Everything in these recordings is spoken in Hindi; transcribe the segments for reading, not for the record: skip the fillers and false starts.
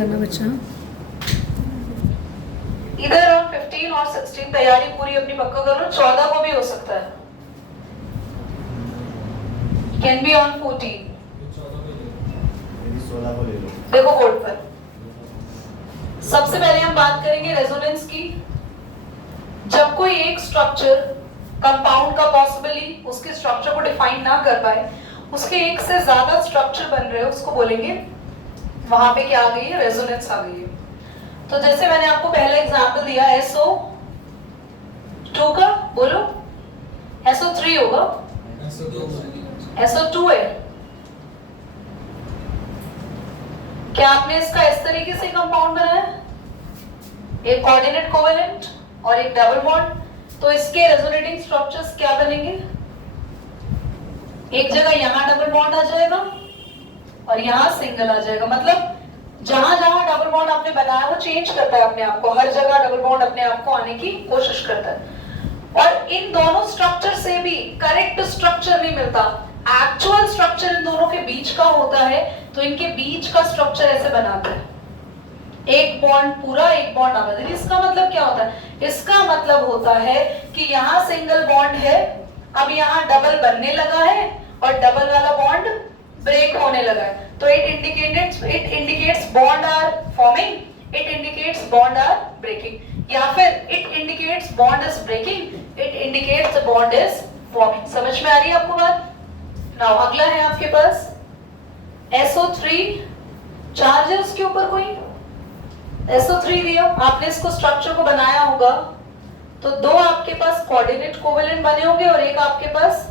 करना बच्चा। इधर अराउंड 15 और 16 तैयारी पूरी अपनी पक्का कर लो। 14 को भी हो सकता है, कैन बी ऑन 14। 16 को ले लो। देखो बोर्ड पर सबसे पहले हम बात करेंगे रेजोनेंस की। जब कोई एक स्ट्रक्चर कंपाउंड का पॉसिबली उसके स्ट्रक्चर को डिफाइन ना कर पाए, उसके एक से ज्यादा स्ट्रक्चर बन रहे हो, उसको बोलेंगे वहां पे क्या आ गई है, रेजोनेंस आ गई है। तो जैसे मैंने आपको पहला एग्जांपल दिया SO2 का, बोलो SO3 होगा, SO2 है। क्या आपने इसका इस तरीके से कंपाउंड बनाया, एक कोऑर्डिनेट कोवेलेंट और एक डबल बॉन्ड, तो इसके रेजोनेटिंग स्ट्रक्चर्स क्या बनेंगे, एक जगह यहां डबल बॉन्ड आ जाएगा और यहां सिंगल आ जाएगा। मतलब जहां जहां डबल बॉन्ड आपने बनाया वो चेंज करता है अपने आप को, हर जगह डबल बॉन्ड अपने आप को आने की कोशिश करता है। और इन दोनों स्ट्रक्चर से भी करेक्ट स्ट्रक्चर नहीं मिलता, एक्चुअल स्ट्रक्चर इन दोनों के बीच का होता है, तो इनके बीच का स्ट्रक्चर ऐसे बनाता है, एक बॉन्ड पूरा एक बॉन्ड आधा। इसका मतलब क्या होता है, इसका मतलब होता है कि यहाँ सिंगल बॉन्ड है, अब यहाँ डबल बनने लगा है और डबल वाला बॉन्ड ब्रेक होने लगा है, तो it indicates bond are forming, it indicates bond are breaking, या फिर it indicates bond is breaking, it indicates the bond is forming. समझ में आ रही है आपको बात? नाउ अगला है आपके पास SO3 चार्ज है उसके ऊपर कोई SO3 दिया, आपने इसको स्ट्रक्चर को बनाया होगा, तो दो आपके पास कोऑर्डिनेट कोवेलेंट बने होंगे और एक आपके पास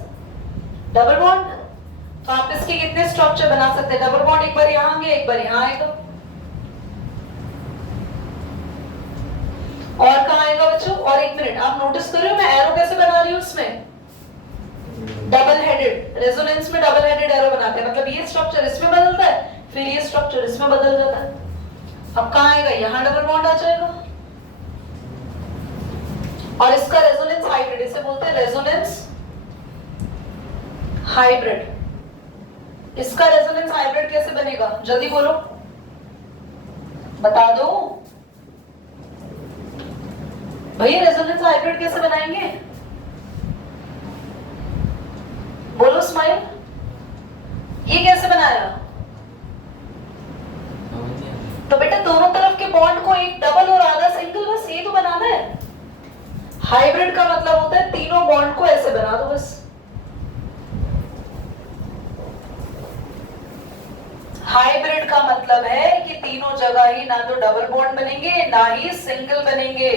डबल बॉन्ड। तो आप इसके कितने स्ट्रक्चर बना सकते हैं, डबल बॉन्ड एक बार यहां आएंगे, एक बार यहां आएगा, और कहां आएगा बच्चों, और एक मिनट आप नोटिस कर रहे हो मैं एरो कैसे बना रही हूं, इसमें डबल हेडेड, रेजोनेंस में डबल हेडेड एरो बनाते हैं, मतलब ये स्ट्रक्चर इसमें बदलता है, फिर ये स्ट्रक्चर इसमें बदल जाता है। अब कहां आएगा, यहां डबल बॉन्ड आ जाएगा, और इसका रेजोनेंस हाइब्रिड, इसे बोलते हैं रेजोनेंस हाइब्रिड। इसका रेजोनेंस हाइब्रिड कैसे बनेगा, जल्दी बोलो, बता दो भैया, रेजोनेंस हाइब्रिड कैसे बनाएंगे, बोलो स्माइल, ये कैसे बनाया? तो बेटा दोनों तरफ के बॉन्ड को एक डबल और आधा सिंगल, बस ये तो बनाना है। हाइब्रिड का मतलब होता है तीनों बॉन्ड को ऐसे बना दो बस। हाइब्रिड का मतलब है कि तीनों जगह ही ना तो डबल बॉन्ड बनेंगे ना ही सिंगल बनेंगे,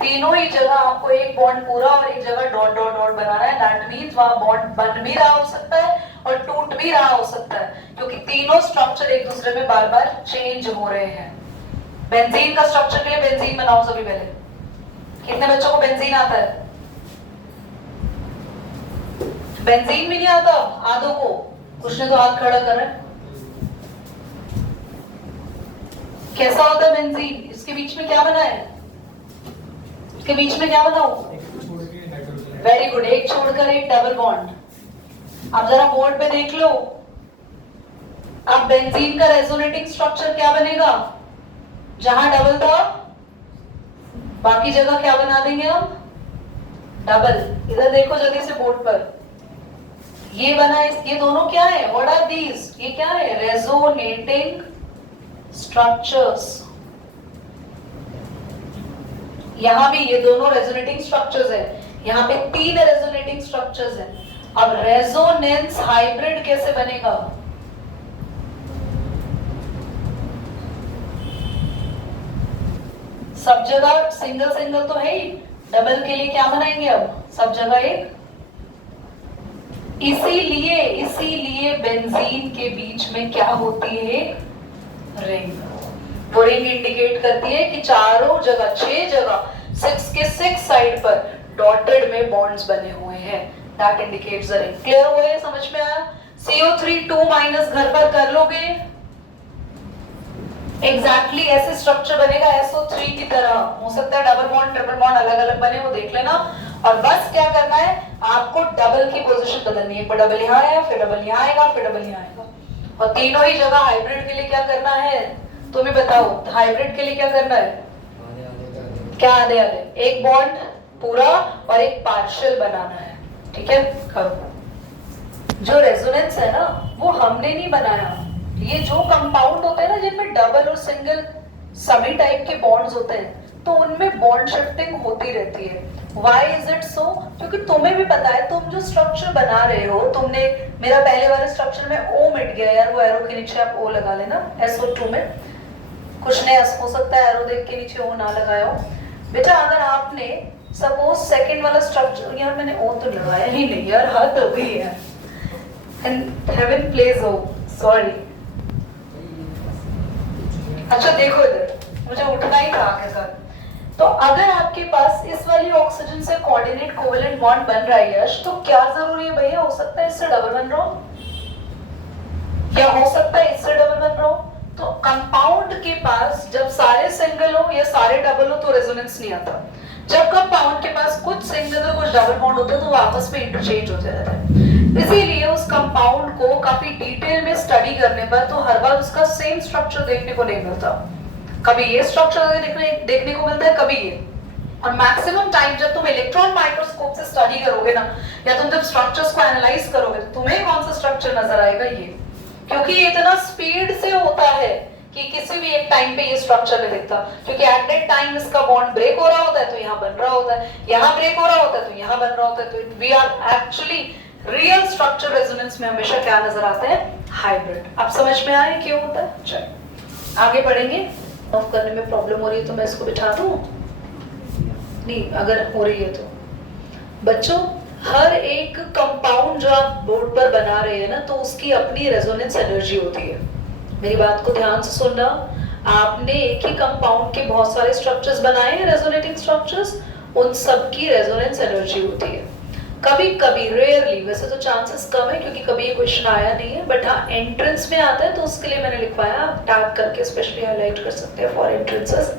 तीनों ही जगह आपको एक बॉन्ड पूरा और एक जगह डॉट डॉट डॉट बनाना है। दैट मींस वहां बॉन्ड बन भी रहा हो सकता है और टूट भी रहा हो सकता है, क्योंकि तीनों स्ट्रक्चर एक दूसरे में बार बार चेंज हो रहे हैं। बेंजीन का स्ट्रक्चर के लिए बेंजीन बनाओ सभी पहले, कितने बच्चों को बेंजीन आता है? बेंजीन भी नहीं आता आधों को, कुछ ने तो हाथ खड़ा कर रहा है। कैसा होता है बेंजीन, इसके बीच में क्या बना है, इसके बीच में क्या बनाओ, वेरी गुड, एक छोड़कर एक डबल बॉन्ड। अब जरा बोर्ड पे देख लो, अब बेंजीन का रेजोनेटिंग स्ट्रक्चर क्या बनेगा, जहां डबल था बाकी जगह क्या बना देंगे हम, डबल। इधर देखो जल्दी से बोर्ड पर, ये बना, ये दोनों क्या है, व्हाट आर दीज, ये क्या है, रेजोनेटिंग स्ट्रक्चर्स। यहां भी ये दोनों रेजोनेटिंग स्ट्रक्चर्स है, यहां पे 3 रेजोनेटिंग स्ट्रक्चर्स है। अब रेजोनेंस हाइब्रिड कैसे बनेगा, सब जगह सिंगल सिंगल तो है ही, डबल के लिए क्या बनाएंगे, अब सब जगह एक। इसीलिए बेंजीन के बीच में क्या होती है, रिंग। वो रिंग इंडिकेट करती है कि चारों जगह, 6 जगह, 6 के 6 साइड पर डॉटेड में बॉन्ड्स बने हुए हैं, that indicates the ring. Clear हुआ है, समझ में आया? CO3 2- घर पर कर लोगे, एग्जैक्टली ऐसे स्ट्रक्चर बनेगा SO3 की तरह। हो सकता है डबल बॉन्ड ट्रिपल बॉन्ड अलग अलग बने, वो देख लेना। और बस क्या करना है, आपको डबल की पोजीशन बदलनी है, एक बार डबल यहाँ आया, फिर डबल यहाँ आएगा, फिर डबल यहाँ आएगा। और तीनों ही जगह हाइब्रिड के लिए क्या करना है, तुम्हें बताओ हाइब्रिड के लिए क्या करना है? क्या आधे आधे, एक बॉन्ड पूरा और एक पार्शियल बनाना है, ठीक है? करो। जो रेजोनेंस है ना वो हमने नहीं बनाया, ये जो कंपाउंड होते हैं ना जिनमें डबल और सिंगल सभी टाइप के बॉन्ड्स होते हैं तो उनमें बॉन्ड शिफ्टिंग होती रहती है। Why is it so? क्योंकि तुम्हें भी पता है, तुम जो स्ट्रक्चर बना रहे हो, तुमने मेरा पहले वाले स्ट्रक्चर में O मिट गया यार, वो एरो के नीचे आप O लगा लेना, SO2 में कुछ नया हो सकता है, एरो देख के नीचे O ना लगाया हो बेटा। अगर आपने सपोज सेकंड वाला स्ट्रक्चर, यार मैंने O तो लगाया ही नहीं यार, हद हो गई है, and heaven plays O, sorry. अच्छा देखो इधर, मुझे उठना ही था आखिरकार। तो अगर आपके पास इस वाली ऑक्सीजन से कोऑर्डिनेट कोवेलेंट बॉन्ड बन रहा है यश, तो क्या जरूरी है भैया? हो सकता है इससे डबल बन रहा हो, या हो सकता है इससे डबल बन रहा हो। तो कंपाउंड के पास जब सारे सिंगल हो या सारे डबल हो तो रेजोनेंस नहीं आता। जब कंपाउंड के पास कुछ सिंगल और कुछ डबल बॉन्ड होते हैं तो वो आपस में इंटरचेंज होते रहते हैं। इसीलिए उस कंपाउंड को काफी डिटेल में स्टडी करने पर तो हर बार उसका सेम स्ट्रक्चर देखने को नहीं मिलता। कभी ये स्ट्रक्चर देखने को मिलता है, कभी ये। और मैक्सिमम टाइम जब तुम इलेक्ट्रॉन माइक्रोस्कोप से स्टडी करोगे ना, या तुम जब स्ट्रक्चर्स को एनालाइज करोगे, तुम्हें कौन सा स्ट्रक्चर नजर आएगा? ये, क्योंकि ये इतना स्पीड से होता है कि किसी भी एक टाइम पे ये स्ट्रक्चर नहीं दिखता, क्योंकि एट दैट टाइम इसका बॉन्ड ब्रेक हो रहा होता है तो यहाँ बन रहा होता है, यहाँ ब्रेक हो रहा होता है तो यहाँ बन रहा होता है। तो we are actually real structure resonance में हमेशा क्या नजर आते हैं? हाइब्रिड। आप समझ में आए क्यों होता है? चलिए आगे बढ़ेंगे। ऑफ करने में प्रॉब्लम हो रही है तो मैं इसको बिठा दूं? नहीं, अगर हो रही है तो बच्चों, हर एक कंपाउंड जो आप बोर्ड पर बना रहे हैं ना, तो उसकी अपनी रेजोनेंस एनर्जी होती है। मेरी बात को ध्यान से सुनना। आपने एक ही कंपाउंड के बहुत सारे स्ट्रक्चर्स बनाए हैं, रेजोनेटिंग स्ट्रक्चर्स, उन सब की रेजोनेंस एनर्जी होती है। कभी कभी, रेयरली, वैसे तो चांसेस कम है क्योंकि कभी ये क्वेश्चन आया नहीं है, बट हाँ एंट्रेंस में आता है तो उसके लिए मैंने लिखवाया, आप टैग करके स्पेशली हाईलाइट कर सकते हैं फॉर एंट्रेंसेस।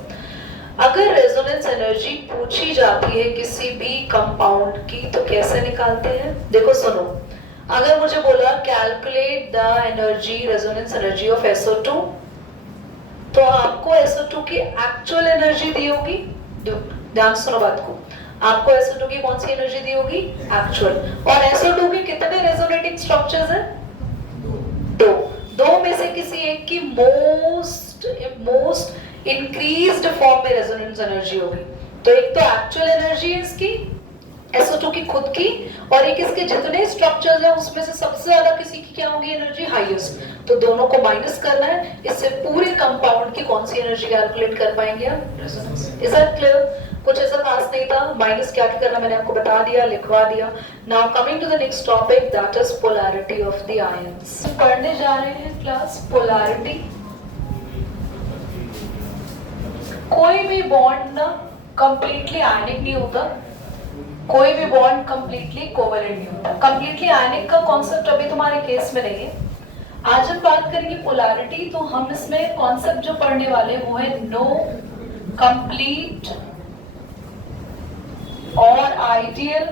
अगर रेजोनेंस एनर्जी पूछी जाती है किसी भी कंपाउंड की तो कैसे निकालते हैं? देखो सुनो, अगर मुझे बोला calculate the energy, resonance energy of SO2, तो आपको SO2 की एक्चुअल एनर्जी दी होगी। ध्यान सुनो बात को, आपको SO2 की कौन सी एनर्जी दी होगी? एक्चुअल। और SO2 के कितने रेजोनेटिंग स्ट्रक्चर्स हैं? दो में से किसी एक की मोस्ट इंक्रीज्ड फॉर्म में रेजोनेंस एनर्जी होगी। तो एक तो एक्चुअल एनर्जी है इसकी SO2 की खुद की, और एक इसके जितने स्ट्रक्चर्स हैं उसमें से सबसे ज्यादा किसी की क्या होगी एनर्जी? हाईएस्ट। तो दोनों को माइनस करना है, इससे पूरे कंपाउंड की कौन सी एनर्जी कैलकुलेट कर पाएंगे आप? रेजोनेंस। Is that clear? कुछ ऐसा खास नहीं था, माइनस क्या करना मैंने आपको बता दिया, लिखवा दिया। Now coming to the next topic, that is polarity of the ions. पढ़ने जा रहे हैं क्लास पोलैरिटी। कोई भी बॉन्ड ना कंप्लीटली आयनिक नहीं होता, कोई भी बॉन्ड कंप्लीटली कोवेलेंट नहीं होता। कंप्लीटली आयनिक का कॉन्सेप्ट अभी तुम्हारे केस में नहीं है। आज हम बात करेंगे पोलैरिटी, तो हम इसमें कॉन्सेप्ट जो पढ़ने वाले वो है नो कंप्लीट और ideal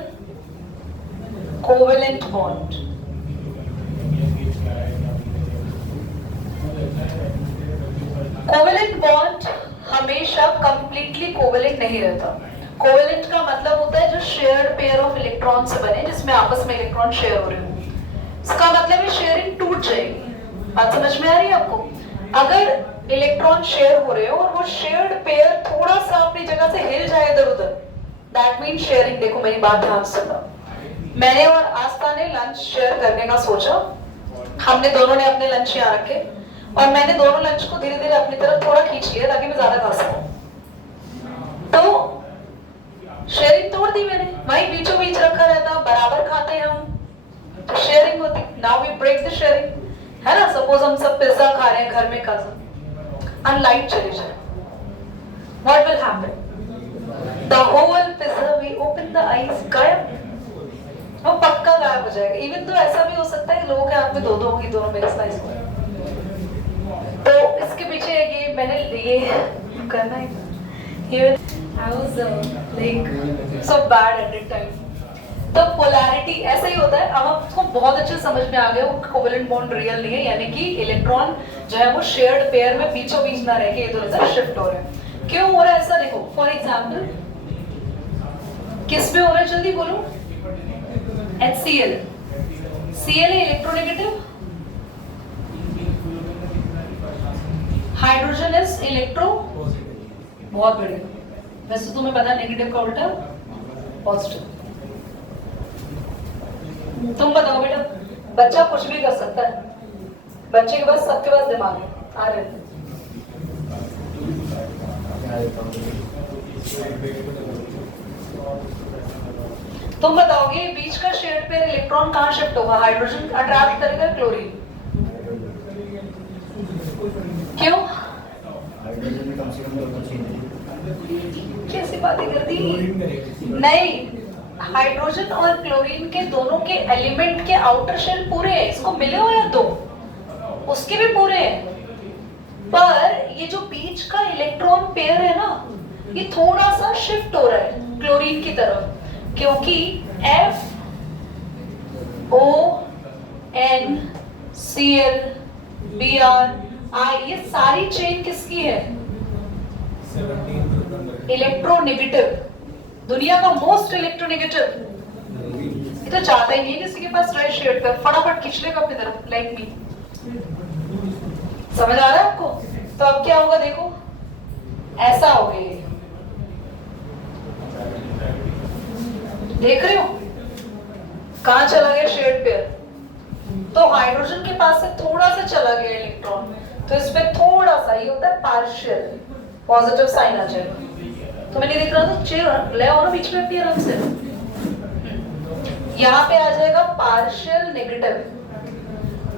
covalent bond. Covalent bond हमेशा कंप्लीटली कोवेलेंट नहीं रहता। कोवेलेंट का मतलब होता है जो शेयर्ड पेयर ऑफ इलेक्ट्रॉन से बने, जिसमें आपस में इलेक्ट्रॉन शेयर हो रहे हो। इसका मतलब है शेयरिंग टूट जाएगी। बात समझ में आ रही है आपको? अगर इलेक्ट्रॉन शेयर हो रहे हो और वो शेयर्ड पेयर थोड़ा सा अपनी जगह से हिल जाए इधर उधर, दैट मीन शेयरिंग। देखो मेरी बात ध्यान से सुनो, मैंने और आस्था ने लंच शेयर करने का सोचा, हमने दोनों ने अपने लंच यहाँ रखे और मैंने दोनों लंच को धीरे धीरे अपनी तरफ थोड़ा खींच लिया ताकि मैं ज्यादा खा सकूं। तो शेयरिंग तोड़ दी मैंने, वहीं बीचों बीच रखा रहता, बराबर खाते हम तो शेयरिंग होती। Now we break the sharing, है ना? सपोज हम सब पिज्जा खा रहे हैं घर में, कजन और लाइट चली जाए, what will happen? The whole pizza, we open the eyes, गायब, वो पक्का गायब हो जाएगा। इवन तो ऐसा भी हो सकता है लोगों के हाथ में दो दो होगी, दोनों मेरे साइज में। तो इसके पीछे ये मैंने ये करना है, I was like so bad at that time. तो पोलैरिटी ऐसा ही होता है। अब आपको बहुत अच्छे समझ में आ गया वो कोवेलेंट बॉन्ड रियल नहीं है, यानी कि इलेक्ट्रॉन जो है वो शेयर्ड पेयर में बीचों बीच ना रह के इधर उधर शिफ्ट हो रहे हैं। क्यों हो रहा है ऐसा? देखो फॉर एग्जांपल किस में हो रहा है, जल्दी बोलो। HCl, Cl है इलेक्ट्रोनेगेटिव, हाइड्रोजन इज इलेक्ट्रो, बहुत बढ़िया। वैसे तुम्हें पता नेगेटिव का उल्टा पॉजिटिव। तुम बताओ बेटा, बच्चा कुछ भी कर सकता है, बच्चे के पास सबके पास दिमाग है। आ रहे तुम बताओगे बीच का शेयर्ड पेयर इलेक्ट्रॉन कहाँ शिफ्ट होगा? हाइड्रोजन अट्रैक्ट करेगा क्लोरीन, क्यों? कैसी बातें करती? नहीं, हाइड्रोजन और क्लोरीन के दोनों के एलिमेंट के आउटर शेल पूरे हैं, इसको मिले हो या दो, उसके भी पूरे हैं, पर ये जो बीच का इलेक्ट्रॉन पेयर है ना, ये थोड़ा सा शिफ्ट हो रहा है क्लोरीन की तरफ, क्योंकि F O N Cl Br I ये सारी चेन किसकी है? इलेक्ट्रोनेगेटिव, दुनिया का मोस्ट इलेक्ट्रोनेगेटिव। ये तो चाहता ही नहीं किसी के पास राइट शेड पे, फटाफट खींच लेगा अपनी तरफ, लाइक मी। समझ आ रहा है आपको? तो अब क्या होगा देखो, ऐसा हो गया, देख रहे हो कहां चला गया शेड पेयर? तो हाइड्रोजन के पास से थोड़ा सा चला गया इलेक्ट्रॉन, तो इस पे थोड़ा सा ये होता है पार्शियल पॉजिटिव साइन आ जाएगा। तुम्हें नहीं दिख रहा तो चेयर ले आओ ना बीच में अपनी आराम से, यहाँ पे आ जाएगा पार्शियल नेगेटिव,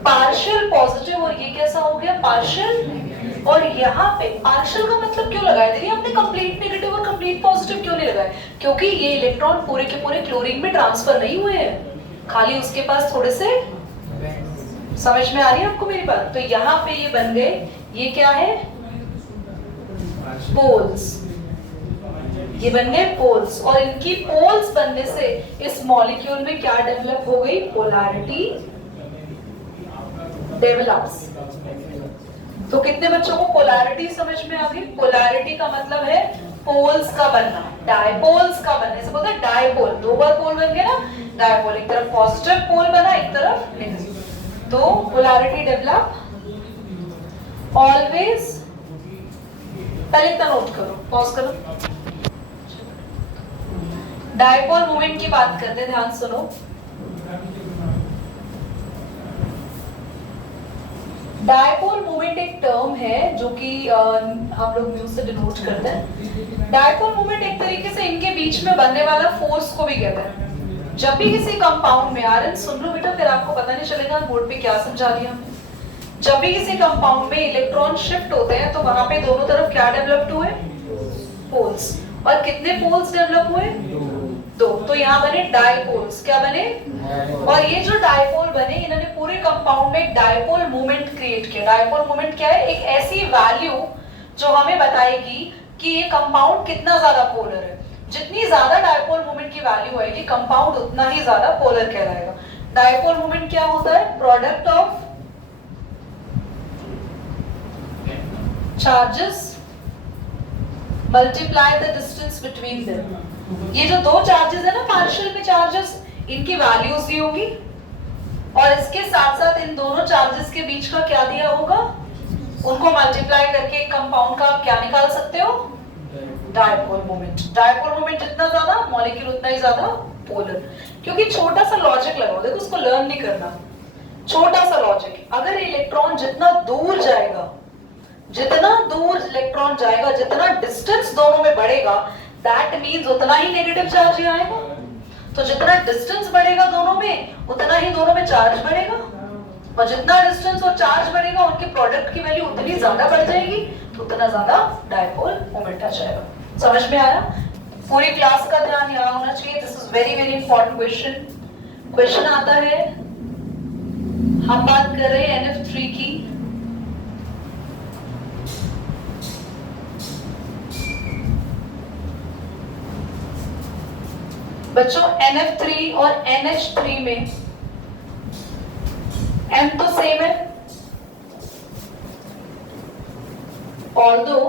पार्शियल पॉजिटिव, और ये कैसा हो गया? पार्शियल। और यहाँ पे पार्शियल का मतलब क्यों लगाया? देखिए आपने कंप्लीट नेगेटिव और कंप्लीट पॉजिटिव क्यों नहीं लगाया? क्योंकि ये इलेक्ट्रॉन पूरे के पूरे क्लोरीन में ट्रांसफर नहीं हुए हैं, खाली उसके पास थोड़े से। समझ में आ रही है आपको मेरी बात? तो यहाँ पे ये बन गए, ये क्या है? पोल्स, ये बन गए पोल्स, और इनकी पोल्स बनने से इस मॉलिक्यूल में क्या डेवलप हो गई? Polarity develops. तो कितने बच्चों को पोलैरिटी समझ में आ गई? पोलैरिटी का मतलब है पोल्स का बनना, डायपोल्स का बनने से बोलते हैं डायपोल, दो बार पोल बन गया ना, डायपोल, एक तरफ पॉजिटिव पोल बना, एक तरफ नेगेटिव, तो पोलैरिटी डेवलप ऑलवेज। पहले इतना नोट करो, पॉज करो। डायपोल मोमेंट की बात करते हैं, ध्यान सुनो। डायपोल मोमेंट एक टर्म है जो कि हम लोग म्यू से डिनोट करते हैं। डायपोल मोमेंट एक तरीके से इनके बीच में बनने वाला फोर्स को भी कहते हैं। जब भी किसी कंपाउंड में, आरएन सुन लो बेटा, फिर आपको पता नहीं चलेगा बोर्ड पे क्या समझा दिया हमने। जब भी किसी कंपाउंड में इलेक्ट्रॉन शिफ्ट होते हैं तो वहां पे दोनों तरफ क्या डेवलप हुए? पोल्स। और कितने पोल्स डेवलप हुए? दो। तो यहाँ बने डायपोल्स। क्या बने? और ये जो डायपोल बने, इन्होंने पूरे कंपाउंड में एक डायपोल मोमेंट क्रिएट किया। डायपोल मोमेंट क्या है? एक ऐसी वैल्यू जो हमें बताएगी कि ये कंपाउंड कितना ज्यादा पोलर है। जितनी ज्यादा डायपोल मोमेंट की वैल्यू आएगी, कंपाउंड उतना ही ज्यादा पोलर कहलाएगा। डायपोल मोमेंट क्या होता है? Product of charges multiply the distance between them. ये जो दो चार्जेस है ना, पार्शियल में चार्जेस, इनकी वैल्यूज दी होगी, और इसके साथ साथ इन दोनों चार्जेस के बीच का क्या दिया होगा, उनको मल्टीप्लाई करके कंपाउंड का क्या निकाल सकते हो? Dipole moment. डायपोल मोमेंट जितना ज्यादा, मॉलिक्यूल उतना ही ज्यादा पोलर। क्योंकि छोटा सा लॉजिक लगाओ, देखो उसको लर्न नहीं करना, छोटा सा लॉजिक। अगर इलेक्ट्रॉन जितना दूर जाएगा, जितना दूर इलेक्ट्रॉन जाएगा, जितना डिस्टेंस दोनों में बढ़ेगा, दैट मींस उतना ही नेगेटिव चार्ज आएगा। तो जितना डिस्टेंस बढ़ेगा दोनों में, उतना ही दोनों में चार्ज बढ़ेगा, और जितना डिस्टेंस और चार्ज बढ़ेगा, उनके प्रोडक्ट की वैल्यू उतनी ज्यादा बढ़ जाएगी, तो उतना ज्यादा डायपोल मोमेंट आ जाएगा। समझ में आया? पूरी क्लास का ध्यान यहाँ होना चाहिए। This is very very important question. Question आता है, हम बात कर रहे हैं NF3 की। बच्चों NF3 और NH3 में M तो सेम है, although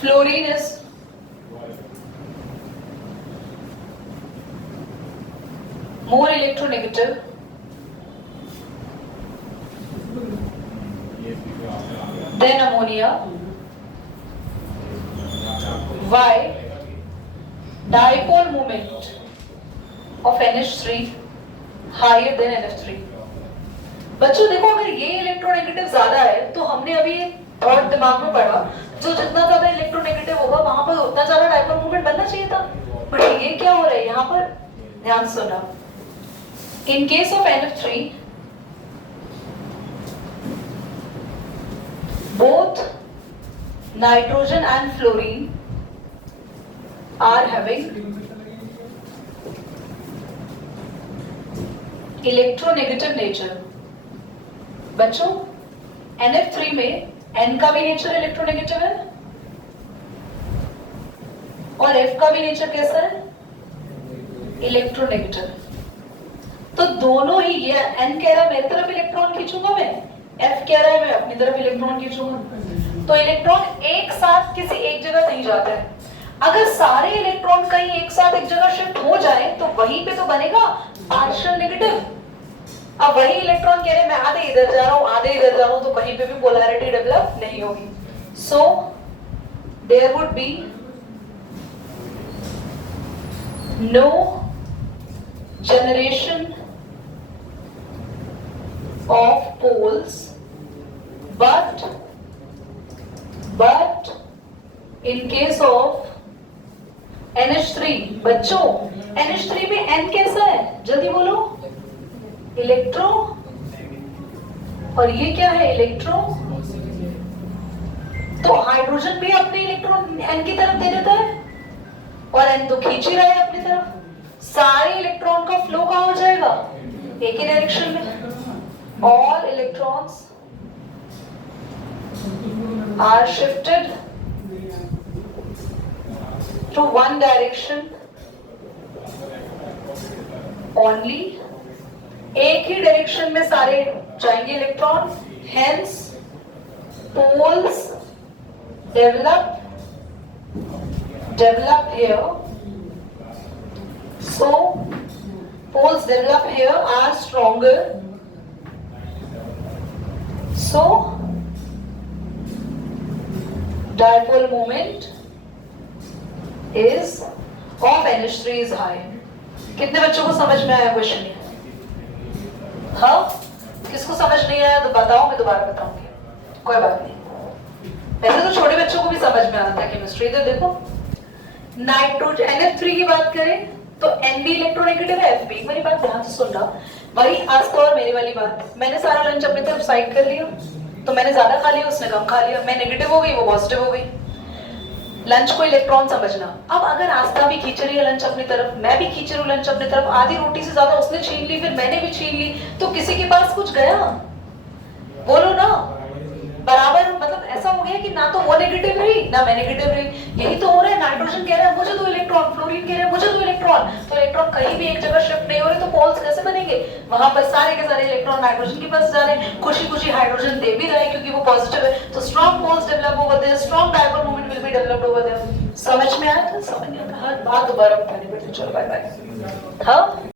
fluorine is more electronegative than ammonia. Why? Dipole moment of NH3 higher than NF3. बच्चों देखो, अगर ये इलेक्ट्रोनेगेटिव ज्यादा है तो हमने अभी थॉट दिमाग में पढ़ा, जो जितना ज्यादा इलेक्ट्रोनेगेटिव होगा वहां पर उतना ज्यादा डाइपोल मोमेंट बनना चाहिए था, बट ये क्या हो रहा है यहाँ पर, ध्यान सुना। In case of NF3, both nitrogen and fluorine are having electronegative nature. बच्चों NF3 में N का भी नेचर इलेक्ट्रोनेगेटिव है और F का भी नेचर कैसा है, इलेक्ट्रोनेगेटिव। तो दोनों ही, ये N कह रहा है मेरी तरफ इलेक्ट्रॉन खींचूंगा मैं, F कह रहा है मैं अपनी तरफ इलेक्ट्रॉन खींचूंगा, तो इलेक्ट्रॉन एक साथ किसी एक जगह नहीं जाता है। अगर सारे इलेक्ट्रॉन कहीं एक साथ एक जगह शिफ्ट हो जाए तो वहीं पे तो बनेगा पार्शियल नेगेटिव। अब वही इलेक्ट्रॉन कह रहे हैं मैं आधे इधर जा रहा हूं आधे इधर जा रहा हूं, तो कहीं पे भी पोलैरिटी डेवलप नहीं होगी। So there would be no generation of poles, but in case of NH3, बच्चों NH3 में N कैसा है, जल्दी बोलो, इलेक्ट्रो, और ये क्या है, इलेक्ट्रो। तो हाइड्रोजन भी अपने इलेक्ट्रॉन N की तरफ दे देता है और N तो खींच ही रहा है अपनी तरफ, सारे इलेक्ट्रॉन का फ्लो कहां हो जाएगा, एक ही डायरेक्शन में। All electrons are shifted to one direction only, एक ही डायरेक्शन में सारे जाएंगे electron, hence poles develop here. So poles develop here are stronger. So dipole moment is of NH3 is high. कितने बच्चों को समझ में आया क्वेश्चन ये? हाँ, किसको समझ नहीं आया तो बताओ, मैं दोबारा बताऊंगी, कोई बात नहीं। वैसे तो छोटे बच्चों को भी समझ में आता है केमिस्ट्री। इधर देखो, नाइट्रोजन NF3 की बात करें तो N भी इलेक्ट्रोनेगेटिव है, F भी। मेरी बात ध्यान से सुनना भाई, आज तो और मेरी वाली बात, मैंने सारा लंच अपनी तरफ साइड कर लिया, तो मैंने ज्यादा खा लिया, उसने कम खा लिया, मैं नेगेटिव हो गई, वो पॉजिटिव हो गई। लंच को इलेक्ट्रॉन समझना। अब अगर आस्था भी खींच रही है लंच अपनी तरफ, मैं भी खींच रही हूँ लंच अपनी तरफ, आधी रोटी से ज्यादा उसने छीन ली, फिर मैंने भी छीन ली, तो किसी के पास कुछ गया, बोलो ना, बराबर। मतलब ऐसा हो गया कि ना तो वो नेगेटिव रही ना मैं नेगेटिव रही। यही तो हो रहा है, नाइट्रोजन कह रहा है मुझे दो इलेक्ट्रॉन, फ्लोरीन कह रहा है मुझे दो इलेक्ट्रॉन, तो इलेक्ट्रॉन कहीं भी एक जगह शिफ्ट नहीं हो रहे, तो पोल्स कैसे बनेंगे, वहां पर सारे के सारे इलेक्ट्रॉन नाइट्रोजन के पास जा रहे हैं, खुशी खुशी हाइड्रोजन दे भी रहे हैं क्योंकि वो पॉजिटिव है, तो strong poles develop over there, strong dipole moment will be developed over there. समझ में आया था? समझ नहीं आता, हर बात दोबारा बतानी पड़ती। चलो बाय बाय। हाँ।